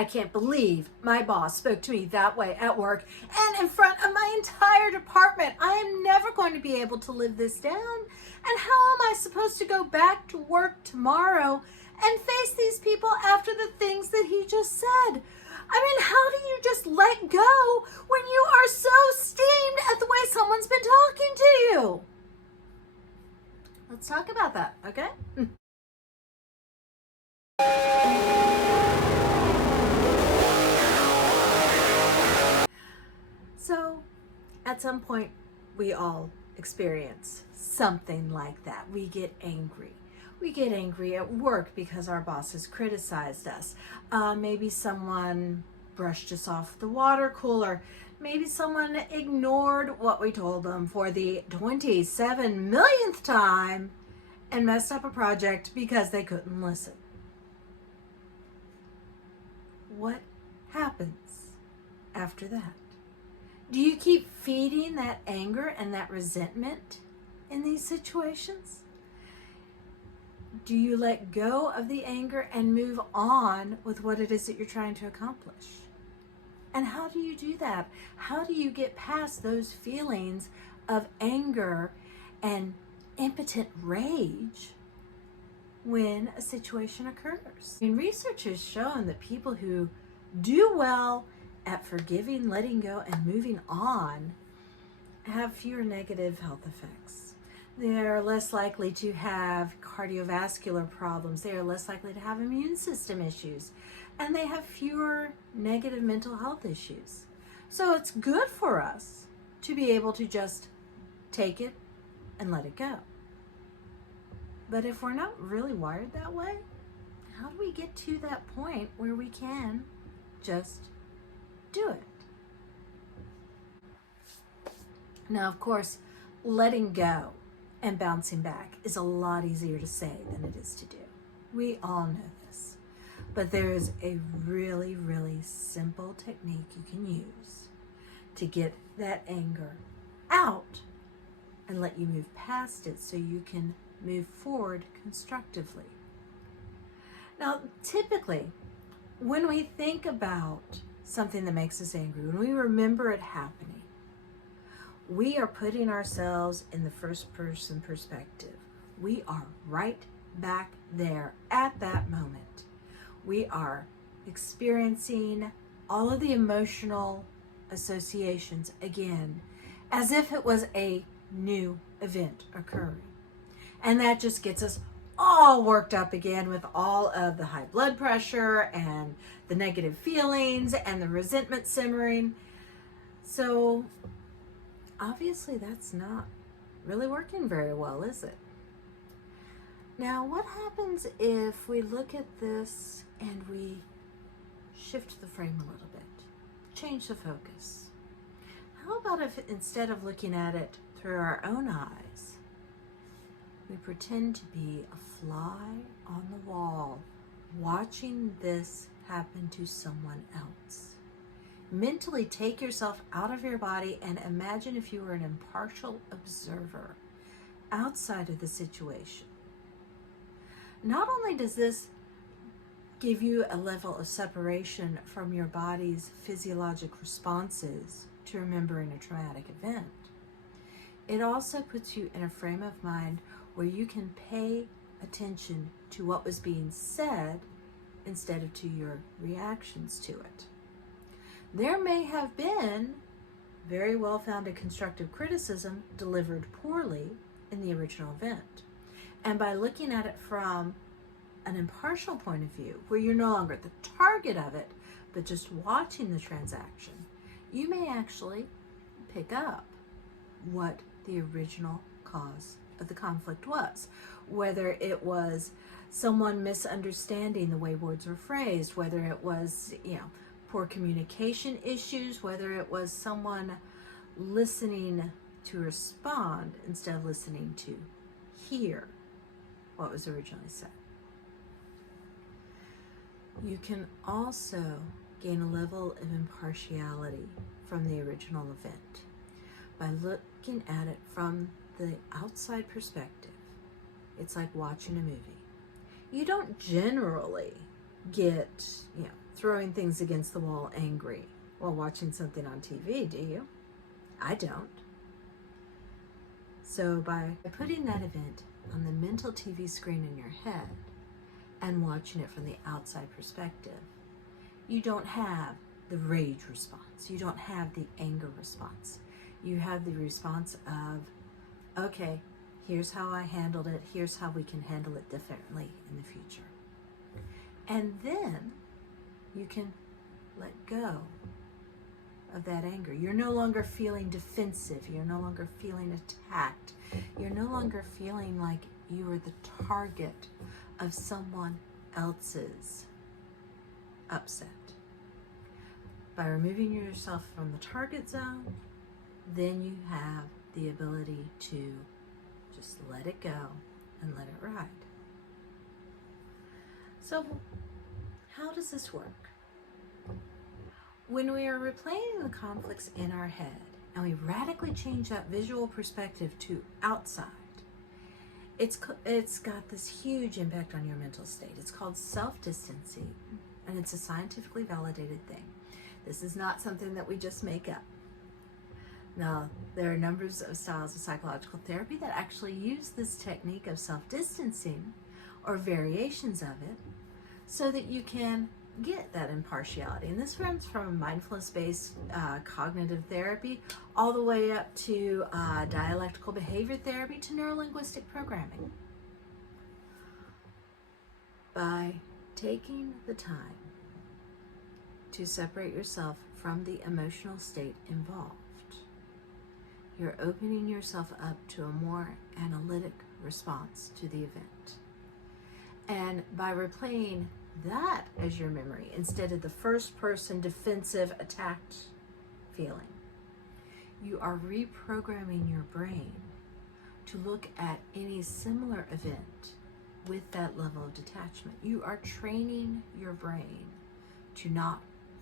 I can't believe my boss spoke to me that way at work and in front of my entire department. I am never going to be able to live this down. And how am I supposed to go back to work tomorrow and face these people after the things that he just said? I mean, how do you just let go when you are so steamed at the way someone's been talking to you? Let's talk about that, okay? So, at some point, we all experience something like that. We get angry. We get angry at work because our boss has criticized us. Maybe someone brushed us off the water cooler. Maybe someone ignored what we told them for the 27 millionth time and messed up a project because they couldn't listen. What happens after that? Do you keep feeding that anger and that resentment in these situations? Do you let go of the anger and move on with what it is that you're trying to accomplish? And how do you do that? How do you get past those feelings of anger and impotent rage when a situation occurs? I mean, research has shown that people who do well at forgiving, letting go, and moving on have fewer negative health effects. They're less likely to have cardiovascular problems. They are less likely to have immune system issues. And they have fewer negative mental health issues. So it's good for us to be able to just take it and let it go. But if we're not really wired that way, how do we get to that point where we can just do it? Now, of course, letting go and bouncing back is a lot easier to say than it is to do. We all know this. But there is a really, really simple technique you can use to get that anger out and let you move past it so you can move forward constructively. Now, typically, when we think about something that makes us angry, when we remember it happening, we are putting ourselves in the first person perspective. We are right back there at that moment. We are experiencing all of the emotional associations again, as if it was a new event occurring. And that just gets us all worked up again with all of the high blood pressure and the negative feelings and the resentment simmering. So obviously that's not really working very well, is it? Now, what happens if we look at this and we shift the frame a little bit, change the focus? How about if instead of looking at it through our own eyes, we pretend to be a fly on the wall, watching this happen to someone else? Mentally take yourself out of your body and imagine if you were an impartial observer outside of the situation. Not only does this give you a level of separation from your body's physiologic responses to remembering a traumatic event, it also puts you in a frame of mind where you can pay attention to what was being said instead of to your reactions to it. There may have been very well-founded constructive criticism delivered poorly in the original event. And by looking at it from an impartial point of view, where you're no longer the target of it, but just watching the transaction, you may actually pick up what the original cause of the conflict was. Whether it was someone misunderstanding the way words were phrased, whether it was, poor communication issues, whether it was someone listening to respond instead of listening to hear what was originally said. You can also gain a level of impartiality from the original event by looking at it from the outside perspective. It's like watching a movie. You don't generally get, throwing things against the wall angry while watching something on TV, do you? I don't. So by putting that event on the mental TV screen in your head and watching it from the outside perspective, you don't have the rage response. You don't have the anger response. You have the response of, okay, here's how I handled it. Here's how we can handle it differently in the future. And then you can let go of that anger. You're no longer feeling defensive. You're no longer feeling attacked. You're no longer feeling like you are the target of someone else's upset. By removing yourself from the target zone, then you have the ability to just let it go and let it ride. So, how does this work? When we are replaying the conflicts in our head and we radically change that visual perspective to outside, it's got this huge impact on your mental state. It's called self-distancing, and it's a scientifically validated thing. This is not something that we just make up. Now, there are numbers of styles of psychological therapy that actually use this technique of self-distancing or variations of it so that you can get that impartiality. And this runs from mindfulness-based cognitive therapy all the way up to dialectical behavior therapy to neurolinguistic programming. By taking the time to separate yourself from the emotional state involved, you're opening yourself up to a more analytic response to the event. And by replaying that as your memory instead of the first person defensive attacked feeling, you are reprogramming your brain to look at any similar event with that level of detachment. You are training your brain to not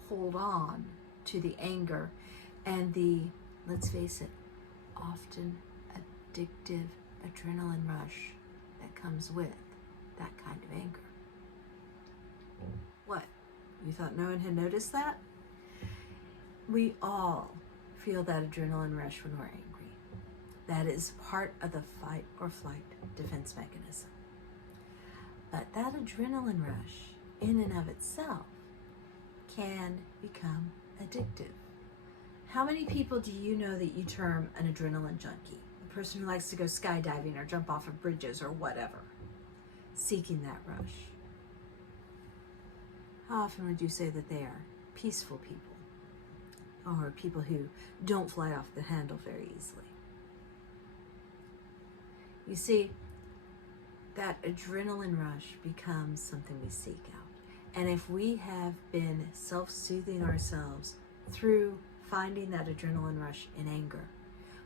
hold on to the anger and the, let's face it, often addictive adrenaline rush that comes with that kind of anger. What? You thought no one had noticed that? We all feel that adrenaline rush when we're angry. That is part of the fight or flight defense mechanism. But that adrenaline rush in and of itself can become addictive. How many people do you know that you term an adrenaline junkie? The person who likes to go skydiving or jump off of bridges or whatever, seeking that rush. How often would you say that they are peaceful people or people who don't fly off the handle very easily? You see, that adrenaline rush becomes something we seek out. And if we have been self-soothing ourselves through finding that adrenaline rush in anger,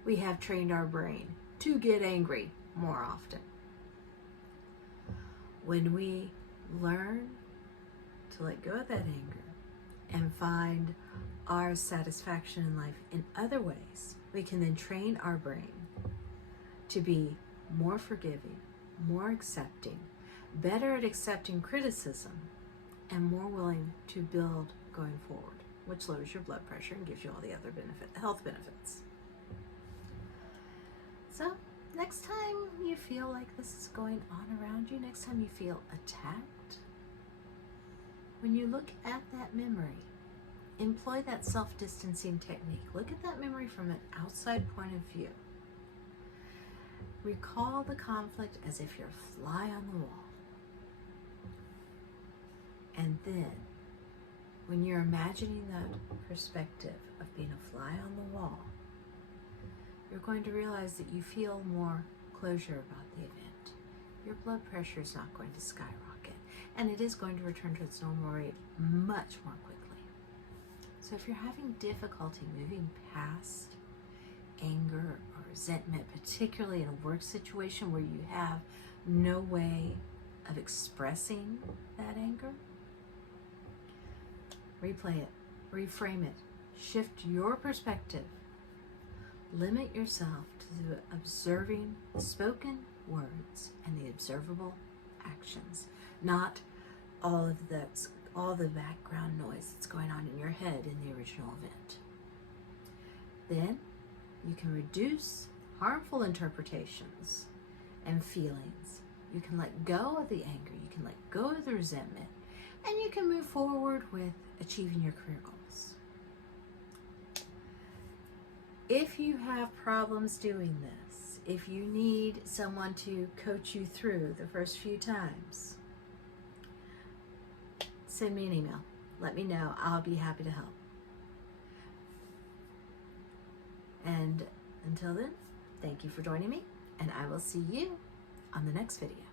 we have trained our brain to get angry more often. When we learn to let go of that anger and find our satisfaction in life in other ways, we can then train our brain to be more forgiving, more accepting, better at accepting criticism, and more willing to build going forward, which lowers your blood pressure and gives you all the other health benefits. So next time you feel like this is going on around you, next time you feel attacked, when you look at that memory, employ that self-distancing technique. Look at that memory from an outside point of view. Recall the conflict as if you're a fly on the wall. And then, when you're imagining that perspective of being a fly on the wall, you're going to realize that you feel more closure about the event. Your blood pressure is not going to skyrocket, and it is going to return to its normal rate much more quickly. So if you're having difficulty moving past anger or resentment, particularly in a work situation where you have no way of expressing that anger, replay it, reframe it, shift your perspective. Limit yourself to observing the spoken words and the observable actions, not all of the all the background noise that's going on in your head in the original event. Then you can reduce harmful interpretations and feelings. You can let go of the anger, you can let go of the resentment, and you can move forward with achieving your career goals. If you have problems doing this, if you need someone to coach you through the first few times, send me an email. Let me know. I'll be happy to help. And until then, thank you for joining me, and I will see you on the next video.